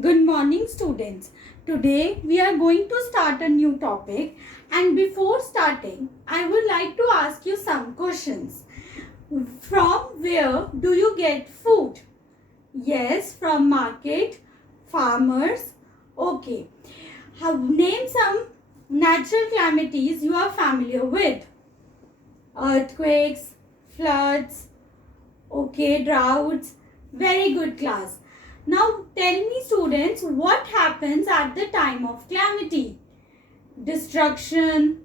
Good morning, students. Today we are going to start a new topic, and before starting I would like to ask you some questions. From where do you get food? Yes, from market, farmers. Okay. Name some natural calamities you are familiar with. Earthquakes, floods, okay, droughts. Very good, class. Now tell me, students, what happens at the time of calamity? Destruction,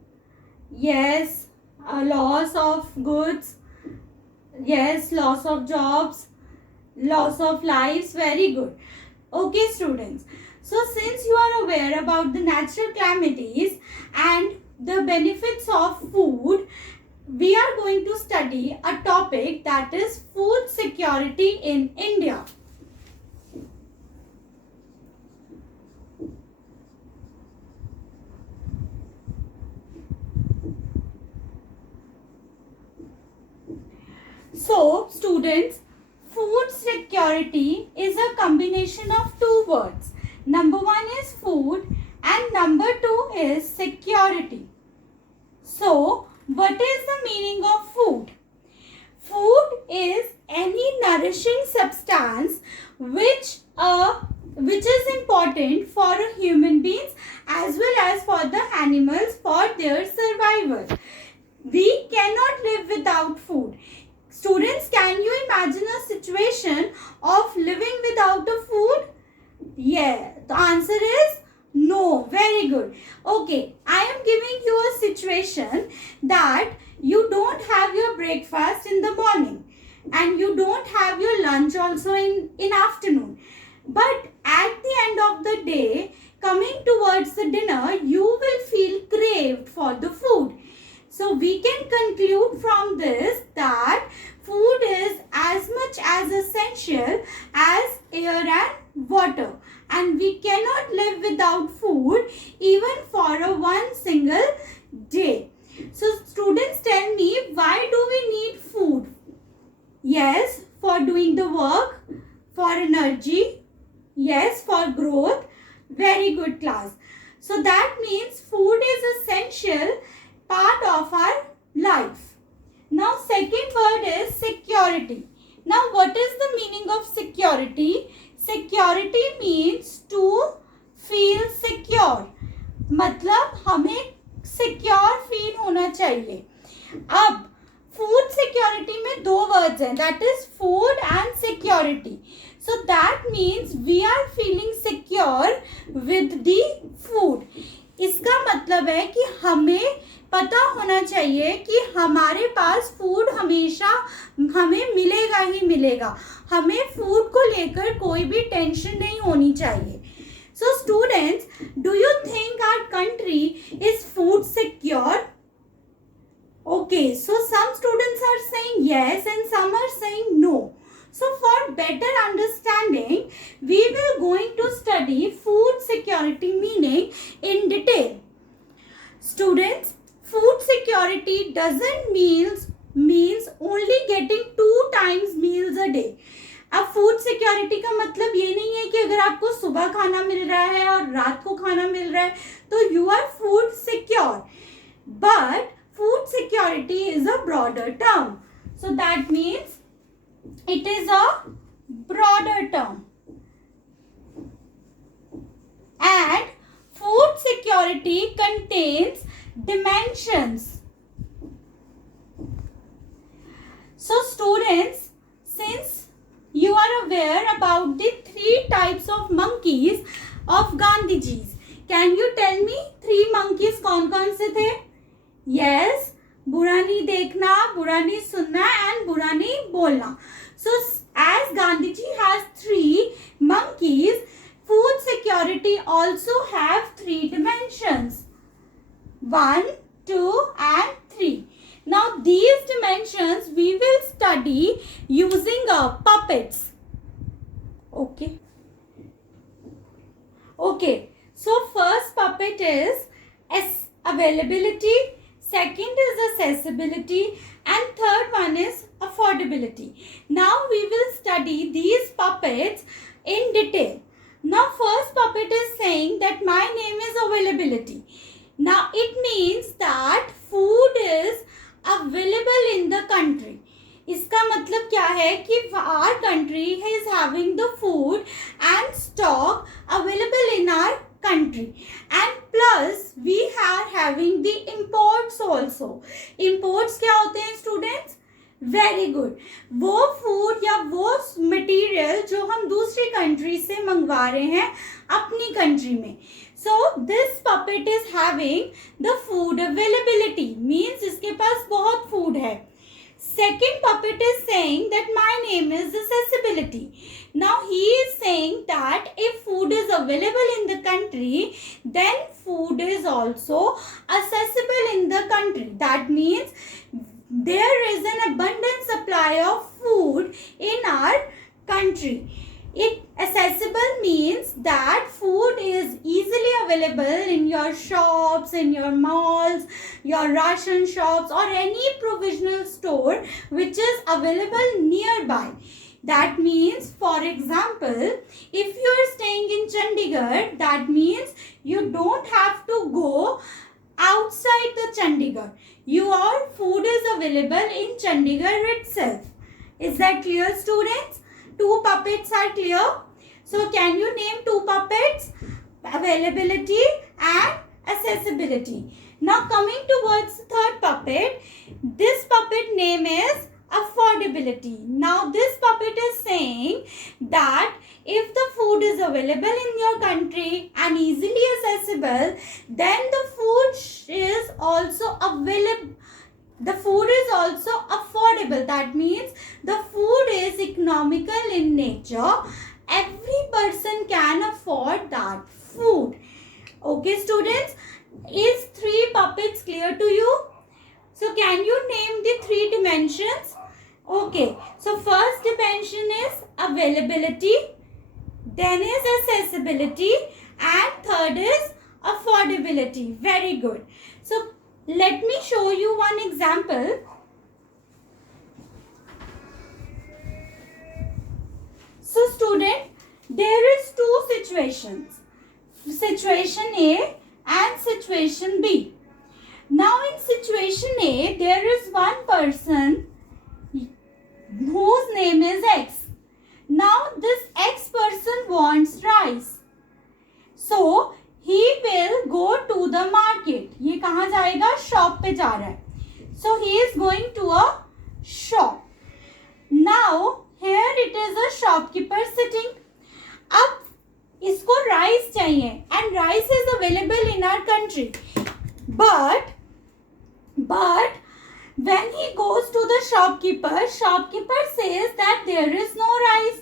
yes. Loss of goods, yes. Loss of jobs, loss of lives. Very good. Okay, students. So since you are aware about the natural calamities and the benefits of food, we are going to study a topic that is food security in India. So, students, food security is a combination of two words. Number one is food and number two is security. So, what is the meaning of food? Food is any nourishing substance which is important for human beings as well as for the animals for their survival. We cannot live without food. Students, can you imagine a situation of living without a food? Yeah, the answer is no. Very good. Okay, I am giving you a situation that you don't have your breakfast in the morning and you don't have your lunch also in afternoon. But at the end of the day, coming towards the dinner, you will feel craved for the food. So we can conclude from this that food is as much as essential as air and water, and we cannot live without food even for one single day. So students, tell me, why do we need food? Yes, for doing the work, for energy, yes, for growth. Very good, class. So that means food is essential part of our life. Now second word is security. Now what is the meaning of security? Security means to feel secure. मतलब हमें secure feel होना चाहिए. अब food security में दो words हैं, that is food and security. So that means we are feeling secure with the food. इसका मतलब है कि हमें पता होना चाहिए कि हमारे पास फूड हमेशा हमें मिलेगा ही मिलेगा. हमें फूड को लेकर कोई भी टेंशन नहीं होनी चाहिए. So students, do you think our country is food secure? Okay, so some students are saying yes and some are saying no. So for better understanding, we will going to study food security meaning in detail. Students, food security doesn't means only getting 2 times meals a day. अब food security का मतलब ये नहीं है कि अगर आपको सुबह खाना मिल रहा है और रात को खाना मिल रहा है तो you are food secure. But food security is a broader term. So that means it is a broader term, and food security contains dimensions. So students, since you are aware about the 3 types of monkeys of Gandhiji's, can you tell me 3 monkeys कौन कौन से थे? Yes, बुरा नहीं देखना, बुरा नहीं सुनना and बुरा नहीं बोलना. So as Gandhiji has 3 monkeys, food security also have 3 dimensions. 1, 2 and 3. Now these dimensions we will study using puppets. Okay. Okay. So first puppet is availability, second is accessibility, and third one is affordability. Now we will study these puppets in detail. Now puppet is saying that my name is availability. Now it means that food is available in the country. इसका मतलब क्या है कि our country is having the food and stock available in our country, and plus we are having the imports also. Imports क्या होते हैं students? Very good, वो food या वो मटेरियल जो हम दूसरी कंट्री से मंगवा रहे हैं अपनी कंट्री में. So this puppet is having the food availability, means इसके पास बहुत फूड है. Second puppet is saying that my name is accessibility. Now he is saying that if food is available in the country, then food is also accessible in the country. That means there is an abundant supply of food in our country. It accessible means that food is easily available in your shops, in your malls, your ration shops, or any provisional store which is available nearby. That means, for example, if you are staying in Chandigarh, that means you don't have to go outside the Chandigarh. Your food is available in Chandigarh itself. Is that clear, students? Two puppets are clear. So can you name two puppets? Availability and accessibility. Now coming towards the third puppet. This puppet name is affordability. Now this puppet is saying that if the food is available in your country and easily accessible, then the food is also available. The food is also affordable. That means the food is economical in nature. Every person can afford that food. Okay, students, is three puppets clear to you? So can you name the three dimensions? Okay, so first dimension is availability, then is accessibility, and third is affordability. Very good. So let me show you one example. So student, there is two situations. Situation A and situation B. Now in situation A, there is one person whose name is X. Now this X person wants rice. So he will go to the market. ये कहाँ जाएगा? Shop पे जा रहा है. So he is going to a shop. Now here it is a shopkeeper sitting. अब इसको rice चाहिए and rice is available in our country. But when he goes to the shopkeeper says that there is no rice.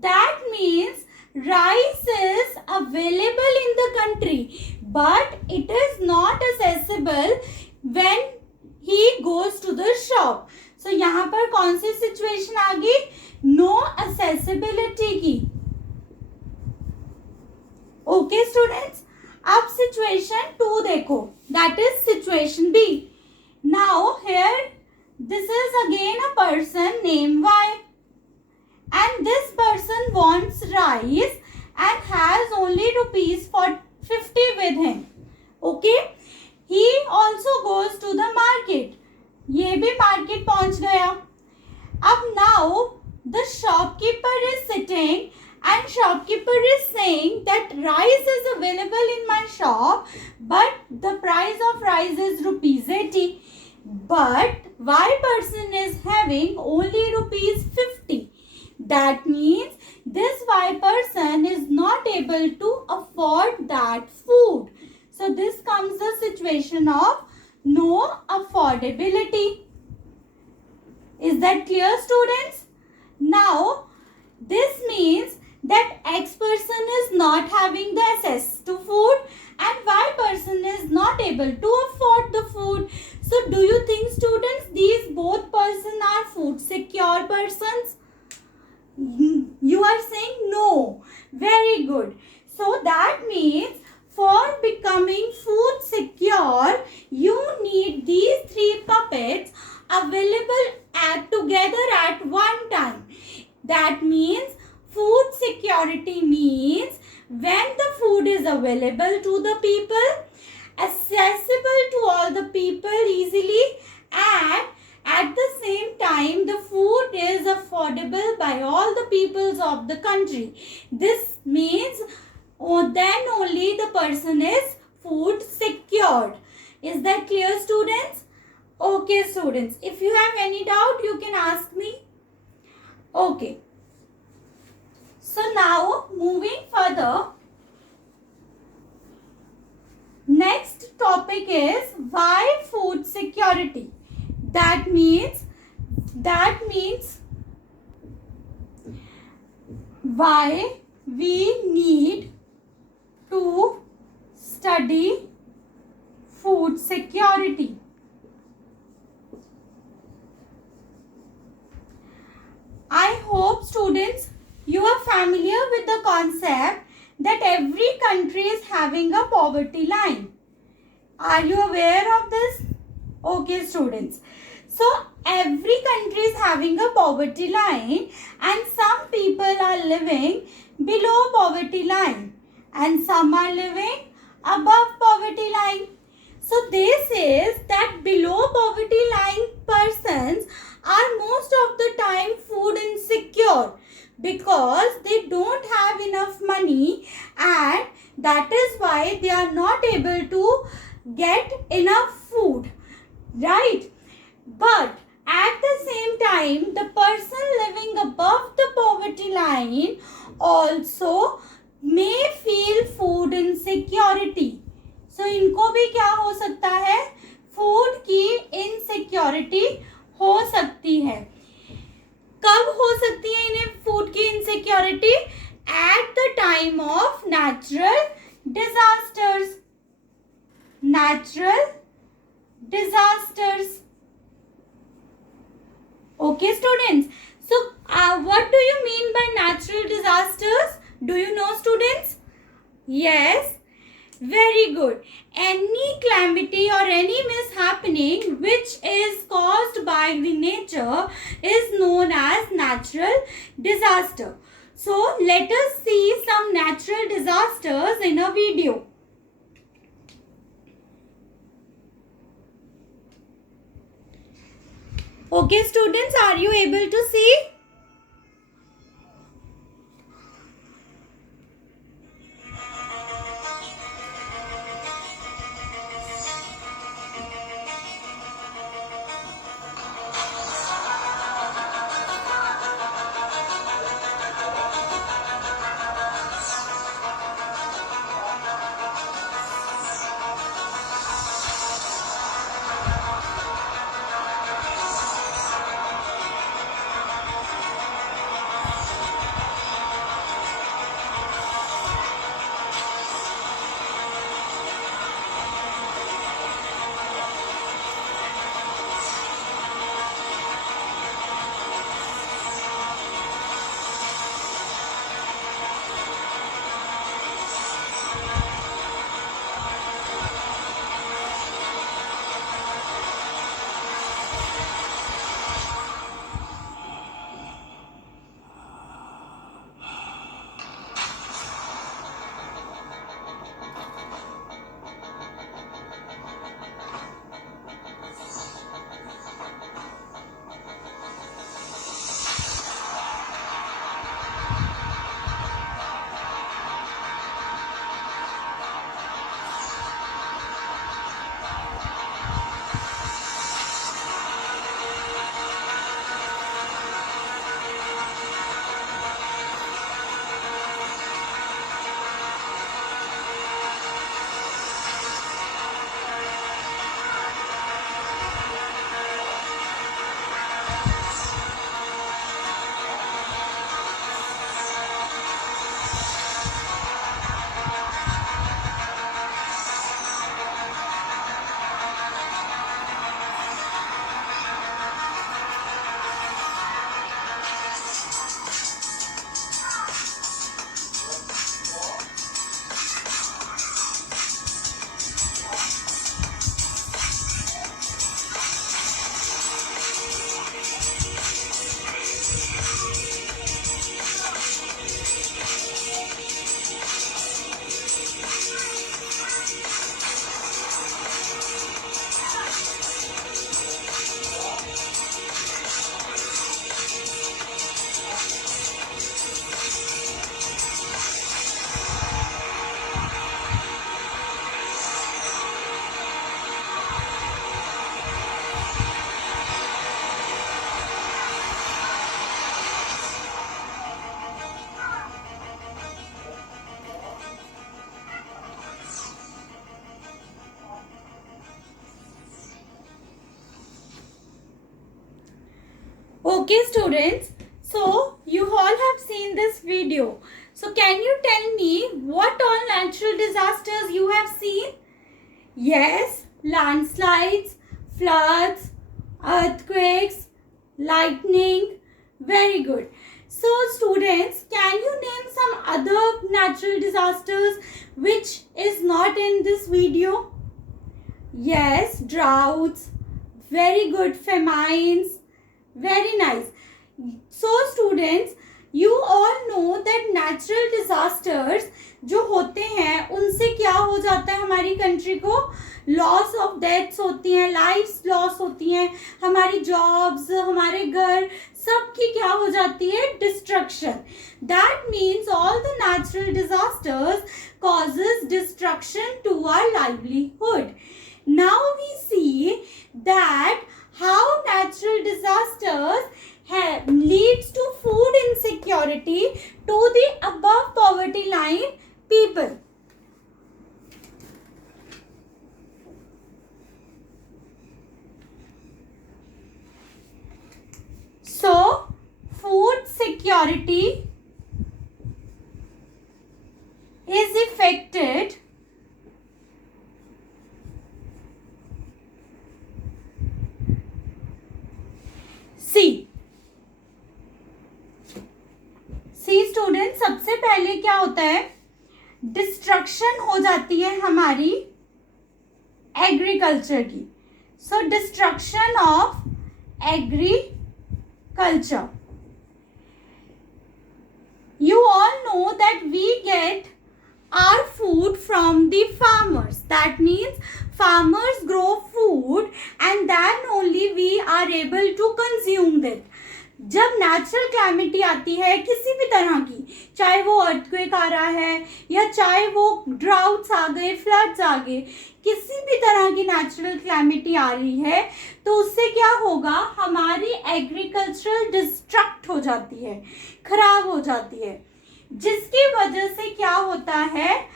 That means rice is available in the country, but it is not accessible when he goes to the shop. So यहाँ पर कौन सी situation आ गई? No accessibility की. Okay students, अब situation 2 देखो, that is situation B. Now here this is again a person named Y. And this person wants rice and has only rupees for 50 with him. Okay, he also goes to the market. ये भी market पहुंच गया. अब now the shopkeeper is sitting and shopkeeper is saying that rice is available in my shop, but the price of rice is rupees 80. But Y person is having only rupees 50. That means this Y person is not able to afford that food. So this comes the situation of no affordability. Is that clear, students? Now this means that X person is not having the access to food and Y person is not able to afford the food. So do you think, students, these both persons are food secure persons? You are saying no. Very good. So that means for becoming food secure, you need these three puppets available together at one time. That means food security means when the food is available to the people, accessible to all the people easily, and at the same time the food is affordable by all the peoples of the country. This means then only the person is food secured. Is that clear, students? Okay, students, if you have any doubt you can ask me. Okay, so now moving further, next topic is why food security. That means why we need to study food security. I hope, students, you are familiar with the concept that every country is having a poverty line. Are you aware of this? Okay, students. So, every country is having a poverty line, and some people are living below poverty line and some are living above poverty line. So, this is that below poverty line persons are most of the time food insecure because they don't have enough money, and that is why they are not able to get enough food, right? But at the same time, the person living above the poverty line also may feel food insecurity. So इनको भी क्या हो सकता है? Food की insecurity हो सकती है. कब हो सकती है इन्हें फूड की insecurity? At the time of natural disasters. Natural disasters. Okay, students. So, what do you mean by natural disasters? Do you know, students? Yes. Very good. Any calamity or any mishappening which is caused by the nature is known as natural disaster. So, let us see some natural disasters in a video. Okay, students, are you able to see? Okay students, so you all have seen this video. So can you tell me what all natural disasters you have seen? Yes, landslides, floods, earthquakes, lightning. Very good. So students, can you name some other natural disasters which is not in this video? Yes, droughts. Very good. Famines. Very nice. So students, you all know that natural disasters जो होते हैं उनसे क्या हो जाता है हमारी country को? लॉस ऑफ डेथ्स होती हैं, लाइफ्स लॉस होती हैं, हमारी जॉब्स, हमारे घर, सबकी क्या हो जाती है? Destruction. That means all the natural disasters causes destruction to our livelihood. Now we see that how natural disasters leads to food insecurity to the above poverty line people. So, food security is affected see student, सबसे पहले क्या होता है? Destruction हो जाती है हमारी agriculture की. So destruction of agriculture. You all know that we get our food from the farmers. That means farmers grow food and then only we are able to consume it. जब natural calamity आती है किसी भी तरह की, चाहे वो earthquake आ रहा है या चाहे वो ड्राउट्स आ गए, फ्लड्स आ गए, किसी भी तरह की नेचुरल क्लैमिटी आ रही है तो उससे क्या होगा? हमारी एग्रीकल्चरल डिस्ट्रक्ट हो जाती है, खराब हो जाती है, जिसकी वजह से क्या होता है?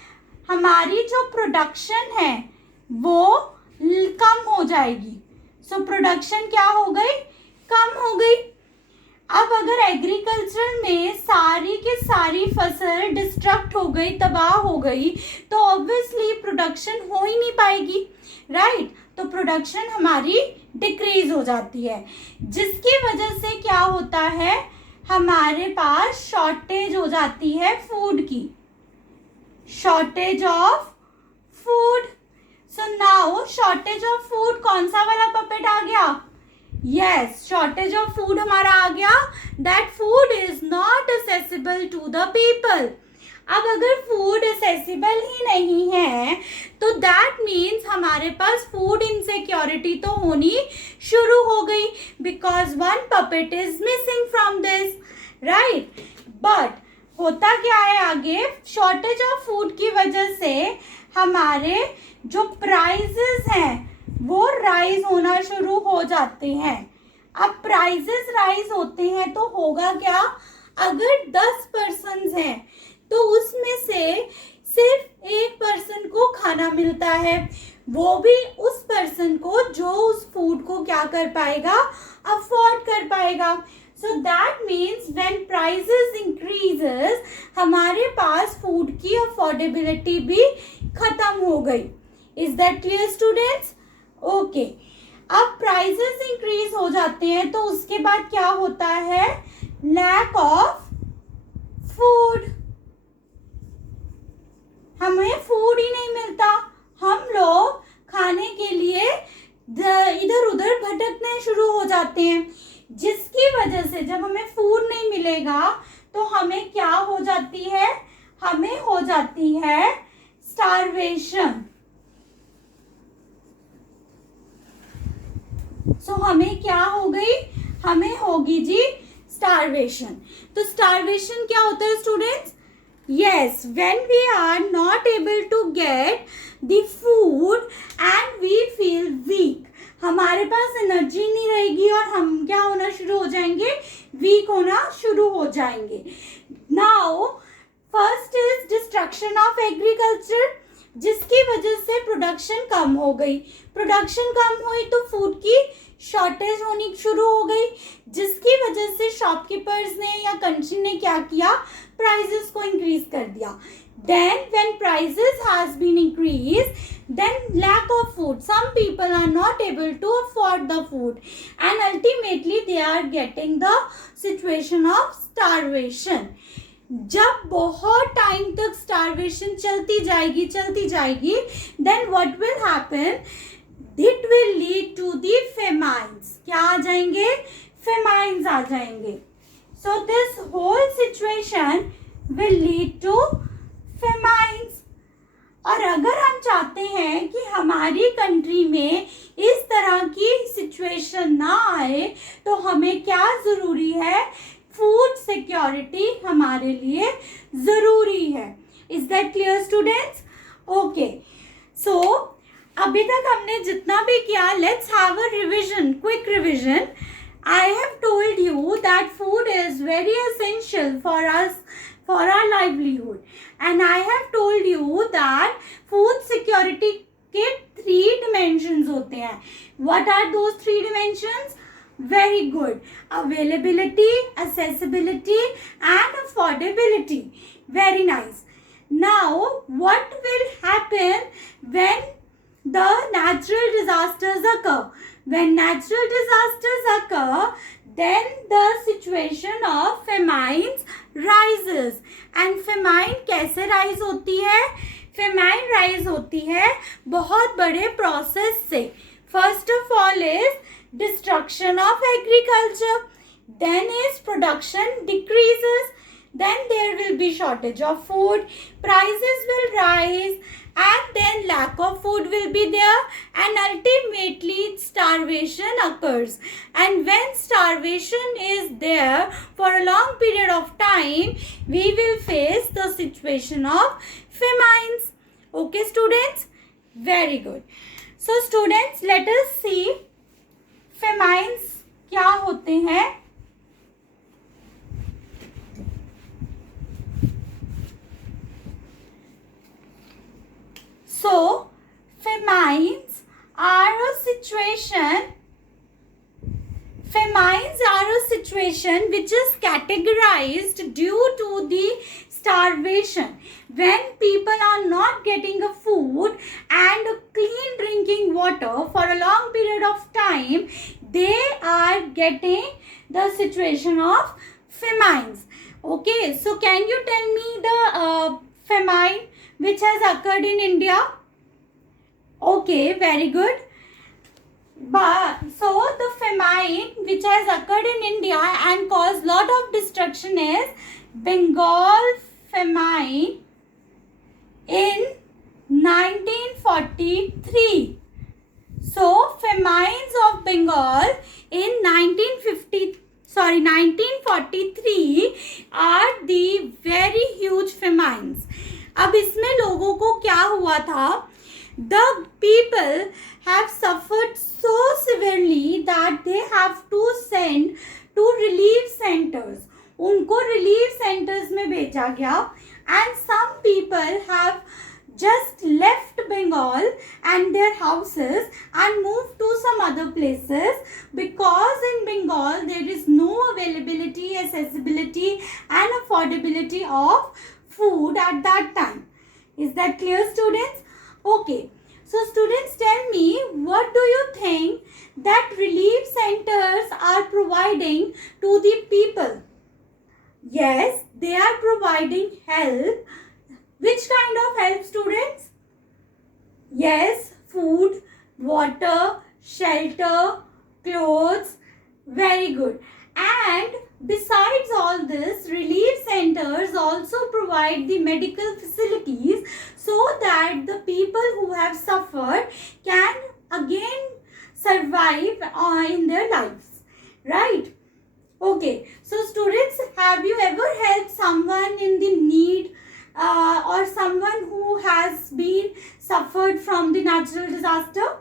हमारी जो प्रोडक्शन है वो कम हो जाएगी. सो प्रोडक्शन क्या हो गई? कम हो गई. अब अगर एग्रीकल्चर में सारी की सारी फसल डिस्ट्रक्ट हो गई, तबाह हो गई, तो ऑब्वियसली प्रोडक्शन हो ही नहीं पाएगी, राइट? तो प्रोडक्शन हमारी डिक्रीज हो जाती है, जिसकी वजह से क्या होता है? हमारे पास शॉर्टेज हो जाती है फूड की. Shortage of food. So now shortage of food, कौन सा वाला पपेट आ गया? यस, शॉर्टेज ऑफ फूड हमारा आ गया. That food is not accessible to the people. अब अगर फूड एक्सेसिबल ही नहीं है तो दैट मीन्स हमारे पास फूड इनसिक्योरिटी तो होनी शुरू हो गई, because one puppet is missing from this, right? But होता क्या है आगे? शॉर्टेज ऑफ फूड की वजह से हमारे जो प्राइसेस हैं वो राइज होना शुरू हो जाते हैं. अब प्राइसेस राइज होते हैं तो होगा क्या? अगर 10 पर्सन्स हैं तो उसमें से सिर्फ एक पर्सन को खाना मिलता है, वो भी उस पर्सन को जो उस फूड को क्या कर पाएगा? अफोर्ड कर पाएगा. So that means when prices increases, हमारे पास फूड की अफोर्डेबिलिटी भी खत्म हो गई. Is that clear students? Okay. अब प्राइसेस इंक्रीज हो जाते हैं तो उसके बाद क्या होता है? Lack of food. हमें फूड ही नहीं मिलता, हम लोग खाने के लिए इधर उधर भटकने शुरू हो जाते हैं, जिसकी वजह से जब हमें फूड नहीं मिलेगा तो हमें क्या हो जाती है? हमें हो जाती है स्टारवेशन. सो हमें क्या हो गई? हमें होगी जी स्टारवेशन. तो स्टारवेशन क्या होता है students? Yes, when we are not able to get the food and we feel weak. हमारे पास एनर्जी नहीं रहेगी और हम क्या होना शुरू हो जाएंगे? वीक होना शुरू हो जाएंगे. Now first is destruction of agriculture. जिसकी वजह से प्रोडक्शन कम हो गई। प्रोडक्शन कम हुई तो फूड की शॉर्टेज होनी शुरू हो गई, जिसकी वजह से शॉपकीपर्स ने या कंट्री ने क्या किया, प्राइसेस को इंक्रीज कर दिया। Then when prices has been increased, then lack of food. Some people are not able to afford the food and ultimately they are getting the situation of starvation. जब बहुत time तक starvation चलती जाएगी then what will happen? It will lead to the famines. क्या आ जाएंगे? Famines आ जाएंगे. So this whole situation will lead to famines. और अगर हम चाहते हैं कि हमारी कंट्री में इस तरह की सिचुएशन ना आए तो हमें क्या ज़रूरी है? फूड सिक्योरिटी हमारे लिए ज़रूरी है। Is that clear students? Okay, so अभी तक हमने जितना भी किया, let's have a revision, quick revision. I have told you that food is very essential for us, for our livelihood, and I have told you that food security के 3 dimensions होते हैं. What are those 3 dimensions? Very good. Availability, accessibility and affordability. Very nice. Now, what will happen when the natural disasters occur? When natural disasters occur, then the situation of famines rises. And famine कैसे rise होती है? Famine rise होती है बहुत बड़े process से. First of all is destruction of agriculture. Then is production decreases. Then there will be shortage of food. Prices will rise. And then lack of food will be there, and ultimately starvation occurs. And when starvation is there for a long period of time, we will face the situation of famines. Okay students? Very good. So students, let us see famines क्या होते हैं. So, famines are a situation which is categorized due to the starvation. When people are not getting a food and a clean drinking water for a long period of time, they are getting the situation of famines. Okay, so can you tell me the famine which has occurred in India? Okay, very good. But so the famine which has occurred in India and caused lot of destruction is Bengal famine in 1943. So famines of Bengal in 1943 are the very huge famines. अब इसमें लोगों को क्या हुआ था? The people have suffered so severely that they have to send to relief centers. उनको relief centers में भेजा गया, and some people have just left Bengal and their houses and moved to some other places because in Bengal there is no availability, accessibility and affordability of food at that time. Is that clear students? Okay. So students, tell me, what do you think that relief centers are providing to the people? Yes, they are providing help. Which kind of help students? Yes, food, water, shelter, clothes. Very good. And besides all this, relief centers also provide the medical facilities so that the people who have suffered can again survive in their lives. Right? Okay. So students, have you ever helped someone in the need or someone who has been suffered from the natural disaster?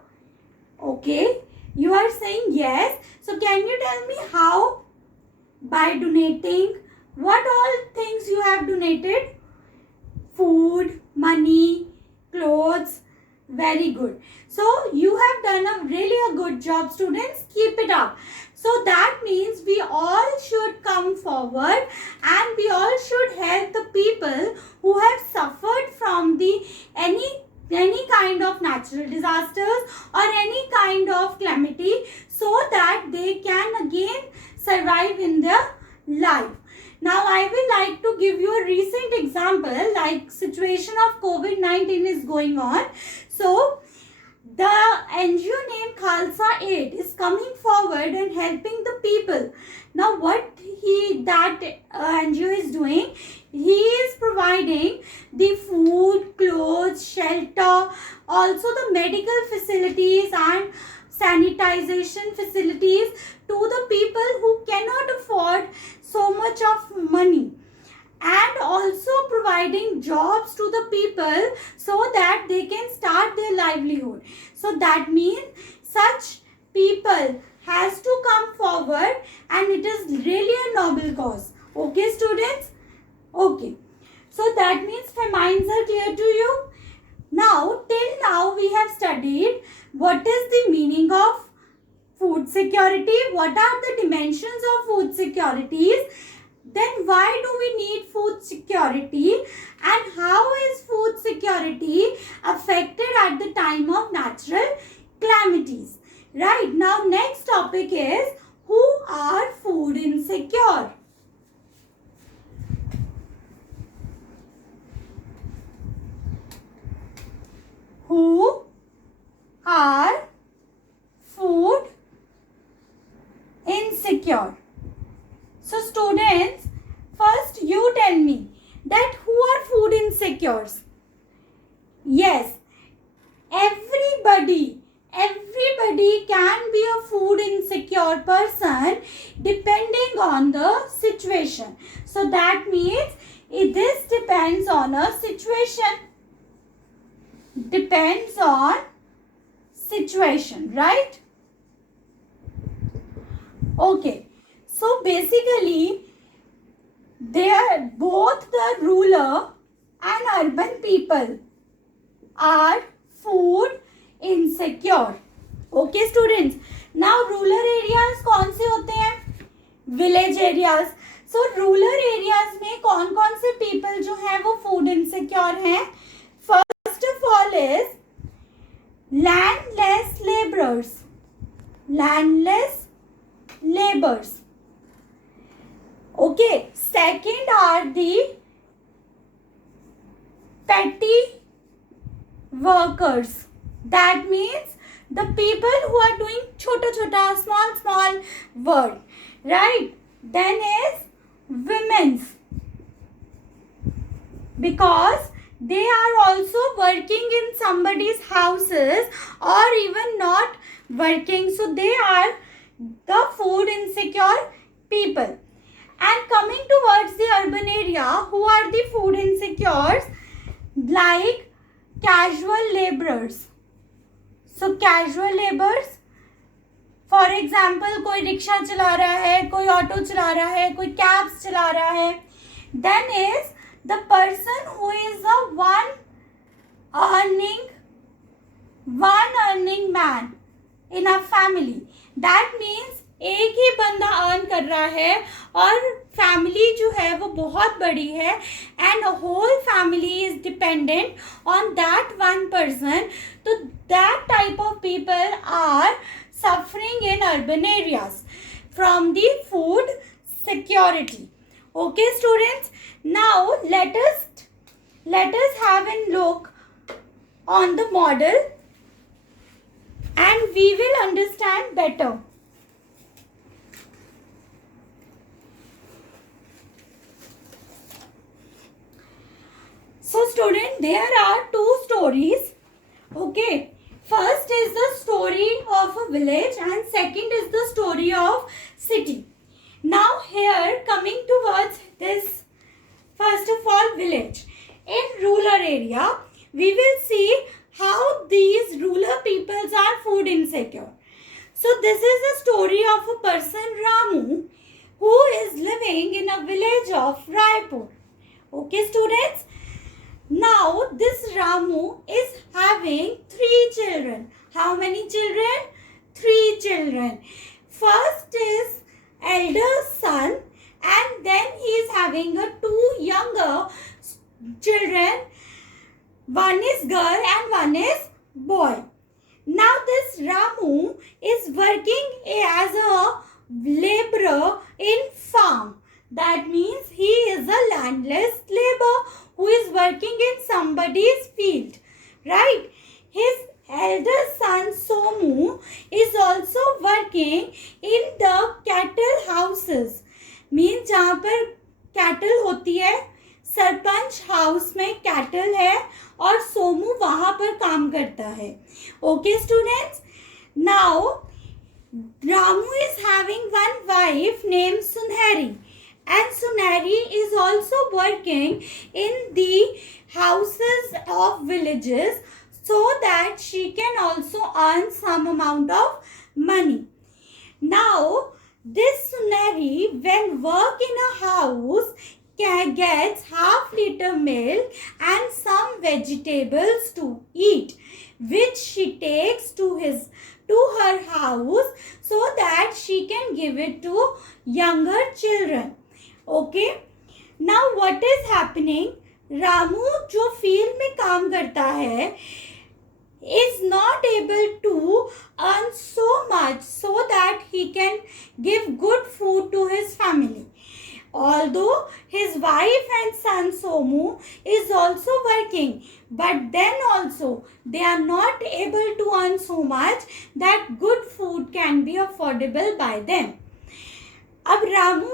Okay. You are saying yes. So can you tell me how? By donating. What all things you have donated? Food, money, clothes, Very good. So you have done a good job, students. Keep it up. So that means we all should come forward and we all should help the people who have suffered from the any kind of natural disasters or any kind of calamity, so that they can again survive in their life. Now I will like to give you a recent example, like situation of COVID-19 is going on. So the NGO named Khalsa Aid is coming forward and helping the people. Now what that NGO is doing, he is providing the food, clothes, shelter, also the medical facilities and sanitization facilities to the people who cannot afford so much of money, and also providing jobs to the people so that they can start their livelihood. So that means such people has to come forward, and it is really a noble cause. Okay, students? Okay. So that means famines are clear to you. Now, till now we have studied what is the meaning of food security, what are the dimensions of food securities, then why do we need food security, and how is food security affected at the time of natural calamities. Right, now next topic is who are food insecure. Who are food insecure? So students, first you tell me that who are food insecures? Yes, everybody can be a food insecure person depending on the situation. So that means this depends on a situation. Depends on situation, right? Okay. So basically, they are both the rural and urban people are food insecure. Okay students. Now rural areas कौन से होते हैं? Village areas. So rural areas में कौन से people जो हैं वो food insecure हैं? First of all is landless laborers. Landless laborers. Okay, second are the petty workers. That means the people who are doing chota, small work. Right? Then is women's. Because they are also working in somebody's houses or even not working. So they are the food insecure people. And coming towards the urban area, who are the food insecures? Like casual laborers. So casual laborers, for example, कोई rickshaw चला रहा है, कोई auto चला रहा है, कोई cabs चला रहा है. Then is the person who is a one earning man in a family. That means एक ही बंदा अर्न कर रहा है और फैमिली जो है वो बहुत बड़ी है and a whole family is dependent on that one person. So that type of people are suffering in urban areas from the food security. Okay students, now let us have a look on the model and we will understand better. So student, there are two stories. Okay. First is the story of a village and second is the story of city. Now here coming towards this, first of all village. In rural area, we will see how these rural peoples are food insecure. So this is a story of a person Ramu who is living in a village of Raipur. Okay students. Now this Ramu is having 3 children. How many children? 3 children. First is elder son, and then he is having a 2 younger children. One is girl and one is boy. Now this Ramu is working as a laborer in farm. That means he is a landless laborer who is working in somebody's field. Right? His elder son Somu is also working in the cattle houses. Means जहाँ पर cattle होती है, sarpanch house में cattle है और सोमू वहां पर काम करता है. Okay students, now Ramu is having one wife name सुनहरी, and Sunari is also working in the houses of villages so that she can also earn some amount of money. Now this Sunari, when work in a house, gets half-liter milk and some vegetables to eat, which she takes to her house so that she can give it to younger children. Okay, now what is happening? Ramu जो field में काम करता है is not able to earn so much so that he can give good food to his family. Although his wife and son Somu is also working, but then also they are not able to earn so much that good food can be affordable by them. अब Ramu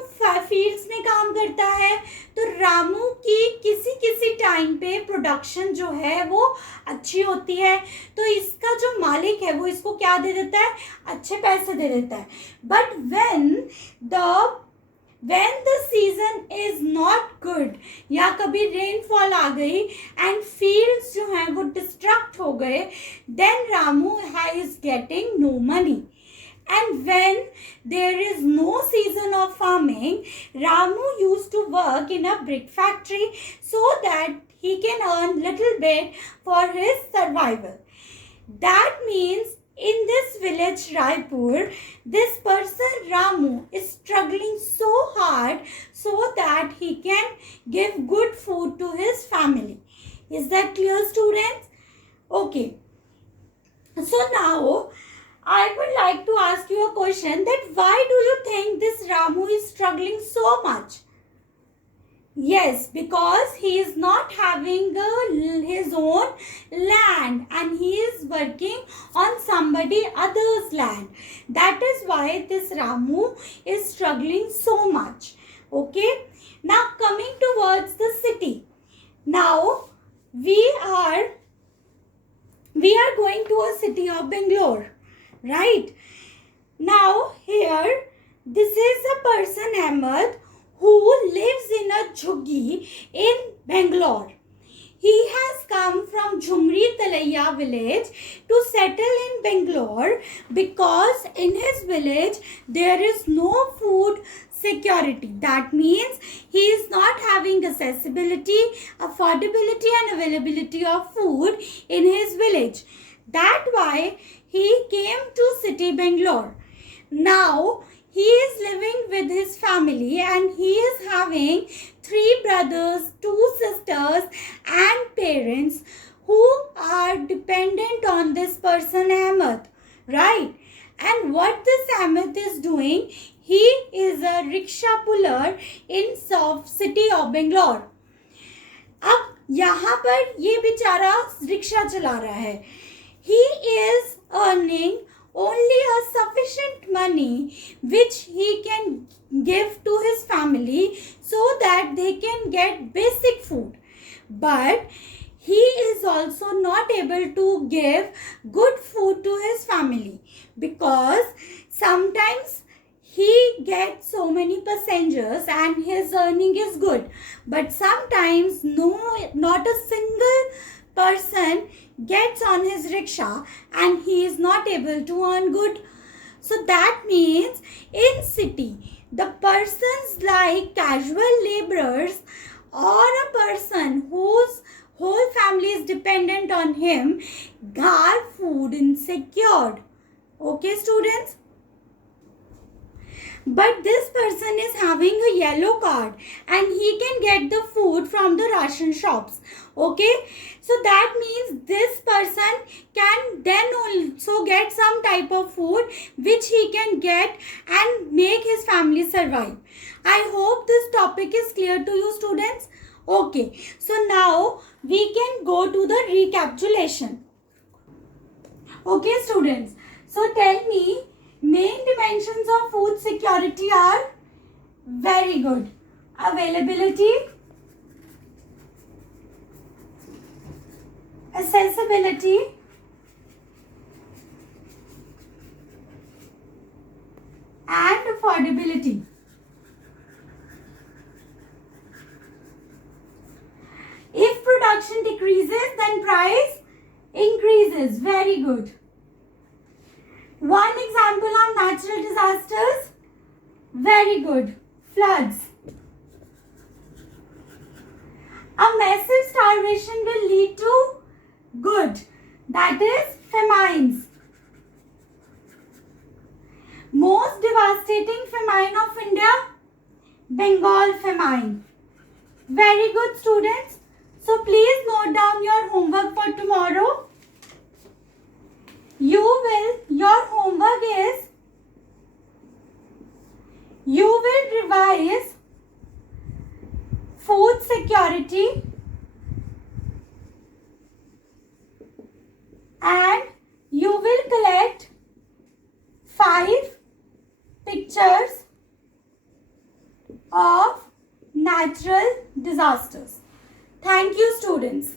fields में काम करता है तो रामू की किसी time पे production जो है वो अच्छी होती है, तो इसका जो मालिक है वो इसको क्या दे देता है? अच्छे पैसे दे देता है. But when the season is not good या कभी रेनफॉल आ गई एंड फील्ड्स जो हैं वो डिस्ट्रक्ट हो गए, then Ramu is getting no money. And when there is no season of farming, Ramu used to work in a brick factory so that he can earn little bit for his survival. That means in this village Raipur, this person Ramu is struggling so hard so that he can give good food to his family. Is that clear, students? Okay. So now I would like to ask you a question, that why do you think this Ramu is struggling so much? Yes, because he is not having his own land and he is working on somebody else's land. That is why this Ramu is struggling so much. Okay. Now coming towards the city. Now we are going to a city of Bangalore. Right? Now here, this is a person Ahmed who lives in a jhuggi in Bangalore. He has come from Jhumri Talaiya village to settle in Bangalore because in his village there is no food security. That means he is not having accessibility, affordability and availability of food in his village. That's why he came to city Bangalore. Now he is living with his family and he is having 3 brothers, 2 sisters and parents who are dependent on this person Ahmed. Right? And what this Ahmed is doing, he is a rickshaw puller in city of Bangalore. अब यहाँ पर ये बेचारा rickshaw चला रहा है. He is earning only a sufficient money which he can give to his family so that they can get basic food. But he is also not able to give good food to his family because sometimes he gets so many passengers and his earning is good. But sometimes not a single person gets on his rickshaw and he is not able to earn good. So that means in city, the persons like casual laborers or a person whole family is dependent on him, are food insecure. Okay, students? But this person is having a yellow card and he can get the food from the ration shops. Okay, so that means this person can then also get some type of food which he can get and make his family survive. I hope this topic is clear to you, students. Okay, so now we can go to the recapitulation. Okay, students, so tell me, main dimensions of food security are very good. Availability, accessibility, and affordability. If production decreases, then price increases. Very good. One example of natural disasters. Very good. Floods. A massive starvation will lead to good. That is famines. Most devastating famine of India, Bengal famine. Very good, students. So please note down your homework for tomorrow. Your homework is, you will revise food security and you will collect 5 pictures of natural disasters. Thank you, students.